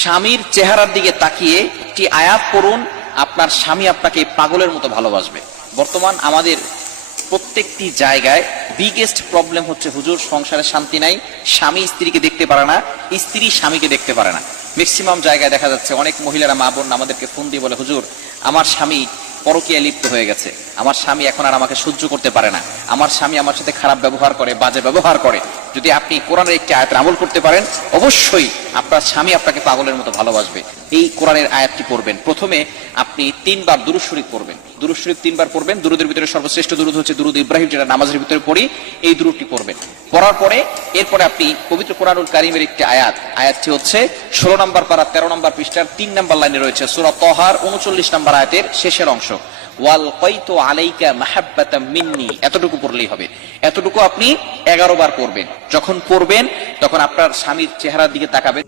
স্বামীর চেহারার দিকে তাকিয়ে একটি আয়াত পড়ুন, আপনার স্বামী আপনাকে পাগলের মতো ভালোবাসবে। বর্তমান আমাদের প্রত্যেকটি জায়গায় বিগেস্ট প্রবলেম হচ্ছে হুজুর, সংসারে শান্তি নাই, স্বামী স্ত্রীকে দেখতে পারে না, স্ত্রী স্বামীকে দেখতে পারে না। ম্যাক্সিমাম জায়গায় দেখা যাচ্ছে অনেক মহিলারা, মা বোন আমাদেরকে ফোন দিয়ে বলে, হুজুর আমার স্বামী পরকীয়ায় লিপ্ত হয়ে গেছে, আমার স্বামী এখন আর আমাকে সহ্য করতে পারে না, আমার স্বামী আমার সাথে খারাপ ব্যবহার করে, বাজে ব্যবহার করে। যদি আপনি কোরআনের একটি আয়াতের আমল করতে পারেন, অবশ্যই আপনার স্বামী আপনাকে পাগলের মতো ভালোবাসবে। এই কোরআনের আয়াতটি পড়বেন, প্রথমে আপনি 3 বার দুরূদ শরীফ পড়বেন। দুরূদ শরীফ 3 বার পড়বেন। দুরূদের ভিতরে সর্বশ্রেষ্ঠ দুরূদ হচ্ছে দুরূদ ইব্রাহিম, যেটা নামাজের ভিতরে পড়ি। এই দুরূদটি পড়বেন। পড়ার পরে এরপরে আপনি পবিত্র কোরআনুল কারীমের একটি আয়াতটি হচ্ছে 16 নম্বর পারা 13 নম্বর পৃষ্ঠার 3 নম্বর লাইনে রয়েছে, সূরা তাহার 39 নম্বর আয়াতের শেষের অংশ, ওয়াল কাইতু আলাইকা মাহাব্বাতাম মিন্নি। এতটুকু পড়লেই হবে। এতটুকু আপনি 11 বার পড়বেন। যখন পড়বেন তখন আপনার স্বামীর চেহারার দিকে তাকাবেন।